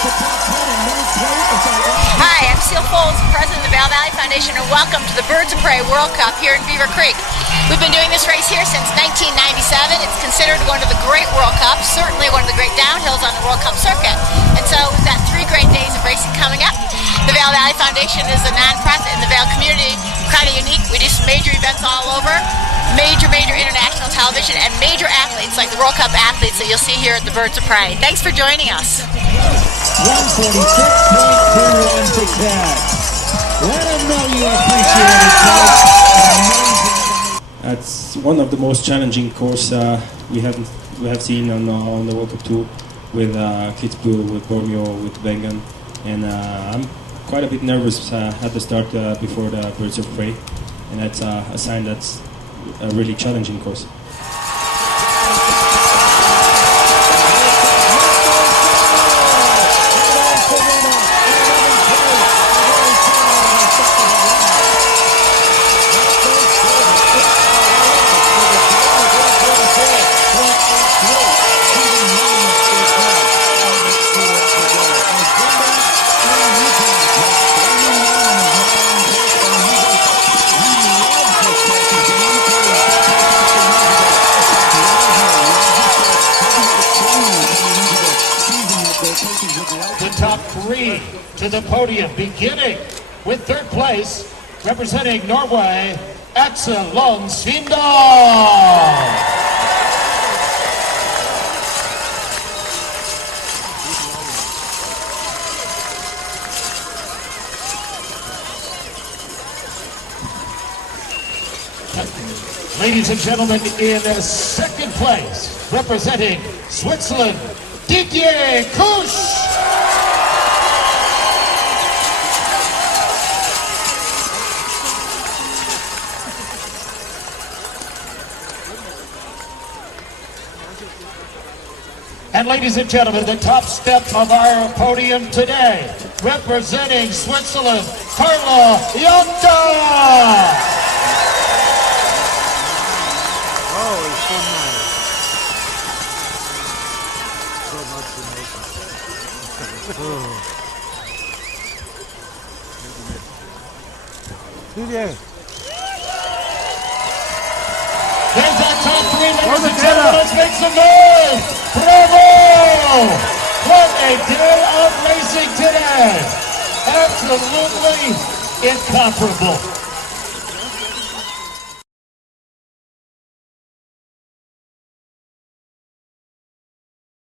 Hi, I'm Seal Folds, President of the Vail Valley Foundation, and welcome to the Birds of Prey World Cup here in Beaver Creek. We've been doing this race here since 1997. It's considered one of the great World Cups, certainly one of the great downhills on the World Cup circuit. And so we've got 3 great days of racing coming up. The Vail Valley Foundation is a non-profit in the Vail community, kind of unique. We do some major events all over, major international television, and major athletes like the World Cup athletes that you'll see here at the Birds of Prey. Thanks for joining us. 146.21 for Ted. Let them know you appreciate it, Ted. It's one of the most challenging course we have seen on the World Cup Tour with Kitzbühel, with Bormio, with Wengen, and I'm quite a bit nervous at the start before the Birds of Prey, and that's a sign that's a really challenging course. The top 3 to the podium, beginning with 3rd place, representing Norway, Axel Lund Svindal. Ladies and gentlemen, in 2nd place, representing Switzerland, Didier Kusch. And ladies and gentlemen, the top step of our podium today, representing Switzerland, Carlo Ionta. Oh, it's so nice. So much emotion. Didier. There's that top 3, ladies and gentlemen. Let's make some noise. Bravo! What a day of racing today. Absolutely incomparable.